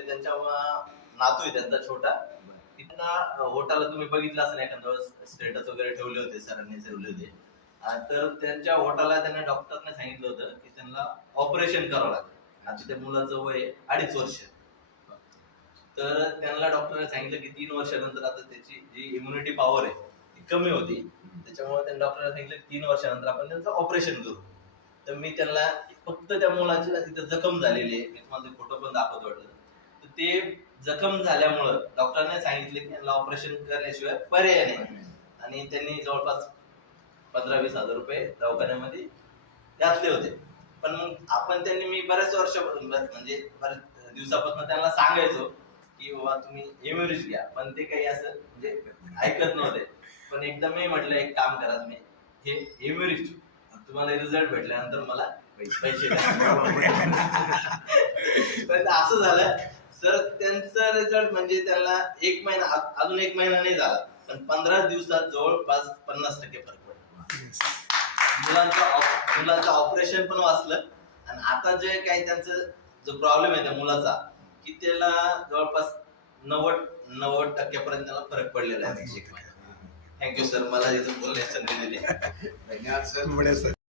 ते त्यांच्या नातू आहे त्यांचा छोटा. त्यांना ओटाला तुम्ही बघितलं असेल एखाद्या वेळेस स्टेटस वगैरे ठेवले होते, सरांनी ठेवले होते. तर त्यांच्या ओटाला त्यांना डॉक्टरने सांगितलं होतं की त्यांना ऑपरेशन करावं लागेल. आता त्या मुलाचं वय 2.5 वर्ष. तर त्यांना डॉक्टरने सांगितलं की 3 वर्षानंतर आता त्याची जी इम्युनिटी पॉवर आहे ती कमी होती. त्याच्यामुळे त्यांनी डॉक्टरने सांगितलं की 3 वर्षानंतर आपण त्यांचं ऑपरेशन करू. तर मी त्यांना फक्त त्या मुलाची तिथे जखम झालेली आहे, मी तुम्हाला ते फोटो पण दाखवतो वाटलं. तर ते जखम झाल्यामुळं डॉक्टरने सांगितले की यांना ऑपरेशन करण्याशिवाय पर्याय नाही. आणि त्यांनी जवळपास 15-20 हजार रुपये दवाखान्यामध्ये घातले होते. पण मग त्यांनी मी बऱ्याच वर्ष म्हणजे बऱ्याच दिवसापासून त्यांना सांगायचो की बाबा तुम्ही एम्युरिज घ्या, पण ते काही असं म्हणजे ऐकत नव्हते. पण एकदा मी म्हटलं एक काम करा तुम्ही, हे एम्युरिज तुम्हाला रिझल्ट भेटल्यानंतर मला पैसे द्या. पण असं झालं सर, त्यांचा रिझल्ट म्हणजे त्याला 1 महिना, अजून 1 महिना नाही झाला, पण 15 दिवसात जवळपास 50% फरक पडला. मुलाचं ऑपरेशन पण वाचलं. आणि आता जे काही त्यांचं जो प्रॉब्लेम आहे त्या मुलाचा, की त्याला जवळपास 90% पर्यंत त्याला फरक पडलेला आहे. थँक्यू सर, मला इथं बोलण्याची संधी दिली. धन्यवाद सर.